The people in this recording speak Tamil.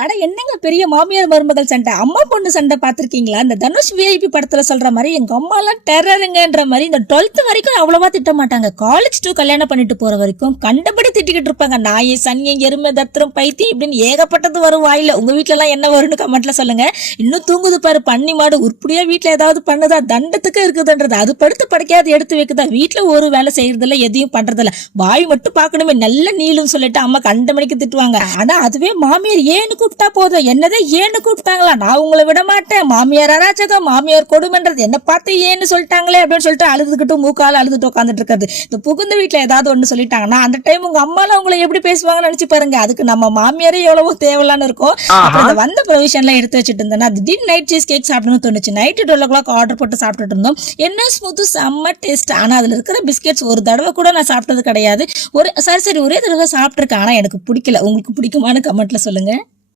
அட என்னங்க பெரிய மாமியார் மருமகள் சண்டை? அம்மா பொண்ணு சண்டை பார்த்துருக்கீங்களா? இந்த தனுஷ் விஐபி படத்தில் சொல்கிற மாதிரி எங்கள் அம்மாலாம் டெரருங்கன்ற மாதிரி இந்த டுவெல்த் வரைக்கும் அவ்வளோவா திட்ட மாட்டாங்க. காலேஜ் டூ கல்யாணம் பண்ணிட்டு போகிற வரைக்கும் கண்டபடி திட்டிக்கிட்டு இருப்பாங்க. நாயை சனியை எருமை தத்திரம் பைத்தி இப்படின்னு ஏகப்பட்டது வரும் வாயில். உங்கள் வீட்டிலலாம் என்ன வரும்னு கமெண்ட்டில் சொல்லுங்க. இன்னும் தூங்குது பாரு பண்ணி மாடு உருப்படியாக வீட்டில் ஏதாவது பண்ணுதா? தண்டத்துக்கு இருக்குதுன்றது. அது படுத்து படைக்காது எடுத்து வைக்குதா? வீட்டில் ஒரு வேலை செய்கிறதில்ல எதையும் பண்ணுறதில்ல வாய் மட்டும் பார்க்கணுமே நல்ல நீளும் சொல்லிட்டு அம்மா கண்ட மணிக்கு திட்டுவாங்க. ஆனால் அதுவே மாமியார் ஏன்னு கூப்பிட்டா போதும். என்னதே? ஏன்னு கூப்பிட்டாங்களா? நான் உங்களை விட மாட்டேன். மாமியார் அராஜகம். மாமியார் கொடுமைன்றது. என்ன பார்த்து ஏன்னு சொல்லிட்டாங்களே அப்படின்னு சொல்லிட்டு அழுதுகிட்டு மூக்கால அழுதுட்டு உட்காந்துட்டு இருக்காது இந்த புகுந்த வீட்டுல ஏதாவது ஒண்ணு சொல்லிட்டாங்கன்னா அந்த டைம் உங்க அம்மாலாம் உங்களை எப்படி பேசுவாங்கன்னு நினைச்சு பாருங்க. அதுக்கு நம்ம மாமியாரே எவ்வளவோ தேவையில்லான்னு இருக்கும். அப்புறம் இந்த வந்த ப்ரொவிஷன்லாம் எடுத்து வச்சுட்டு இருந்தேன்னா திடீர்னு நைட் சீஸ் கேக் சாப்பிடணும்னு தோணுச்சு. Night twelve o'clock order போட்டு சாப்பிட்டுட்டு இருந்தோம். என்ன ஸ்மூத்து செம்ம டேஸ்ட் ஆனா அதுல இருக்கிற பிஸ்கெட்ஸ் ஒரு தடவை கூட நான் சாப்பிட்டது கிடையாது. ஒரு சரி சரி ஒரே தடவை சாப்பிட்ருக்கேன் ஆனா எனக்கு பிடிக்கல. உங்களுக்கு பிடிக்குமான்னு கமெண்ட்ல சொல்லுங்க.